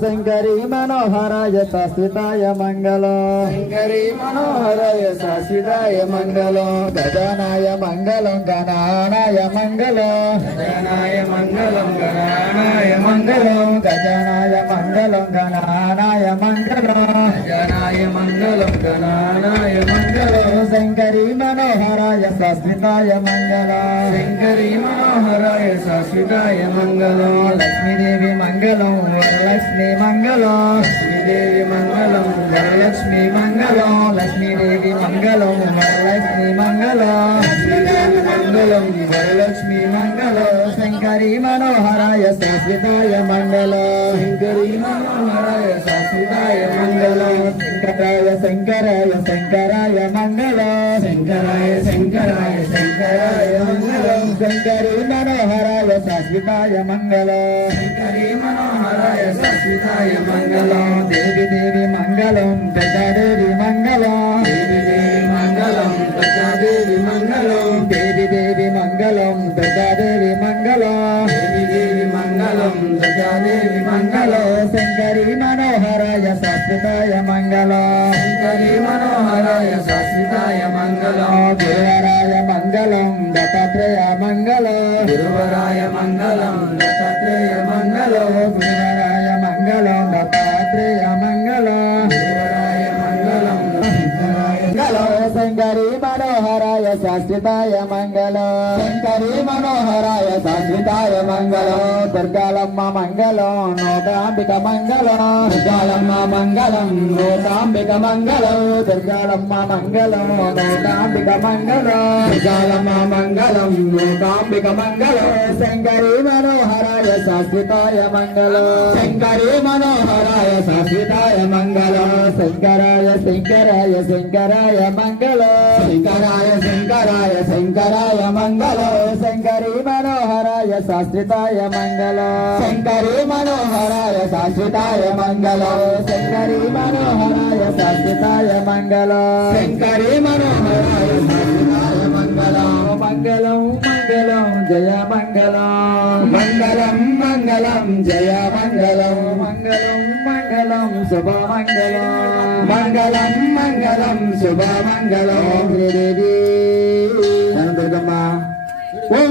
शंकरी मनोहराय शाश्वताय मंगलो शंकरी मनोहराय शाश्वताय मंगलो गजानाय मंगलं गणानाय मंगलो गजानाय मंगलं गणानाय मंगलो गजानाय मंगलं गणानाय मंगलो गजानाय मंगलं गणानाय मंगलो शंकरी मनोहराय शाश्वताय मंगलो शंकरी मनोहराय शाश्वताय मंगलो लक्ष्मी देवी मंगलं वरलक्ष्मी मंगलो लक्ष्मी देवी मंगलं वरलक्ष्मी मंगलो लक्ष्मी देवी मंगलं वरलक्ष्मी मंगलो लक्ष्मी देवी मंगलं वरलक्ष्मी मंगलो शंकरी मनोहराय शाश्वताय मंगलो शंकरी मनोहराय शाश्वताय मंगलो शंकराय शंकराय शंकराय मंगलो शंकराय शंकराय शंकराय मंगलं शंकरी मनोहराय शाश्वताय मंगलो शंकरी मनोहराय शाश्वताय मंगलो देवी देवी मंगलं गजा देवी मंगलो శంకరీ మనోహరాయ శాశ్వతాయ మంగళం శంకరీ మనోహరాయ శాశ్వతాయ మంగళం గురువరాయ మంగళం దత్తాత్రేయ మంగళం గురువరాయ మంగళం దత్తాత్రేయ మంగళం గురువరాయ మంగళం దత్తాత్రేయ మంగళం గురువరాయ మంగళం శంకరీ మనోహరాయ శాశ్వతాయ మంగళం శంకరీ మనోహరాయ శాశ్వతాయ మంగళం దుర్గాలమ్మ మంగళం నోటాంబిక మంగళం దుర్గాలమ్మ మంగళం నోటాంబిక మంగళం దుర్గాలమ్మ మంగళం నోటాంబిక మంగళం దుర్గాలమ్మ మంగళం నోటాంబిక మంగళం శంకరీ మనోహరాయ శాశ్వతాయ మంగళం శంకరీ మనోహరాయ శాశ్వతాయ మంగళం శంకరాయ శంకరాయ శంకరాయ మంగళం శంకరాయ శంకరాయ శంకరాయ మంగళం శంకరీ మనోహరాయ శాశ్వతాయ మంగళం శంకరీ మనోహరాయ శాశ్వతాయ మంగళం శంకరీ మనోహరాయ శాశ్వతాయ మంగళం శంకరీ మనోహరాయ శాశ్వతాయ మంగళం మంగళం మంగళం జయ మంగళం మంగళం మంగళం జయ మంగళం మంగళం మంగళం శుభ మంగళం మంగళం మంగళం శుభ మంగళం శ్రీదేవి దుర్గమ్మ ఓం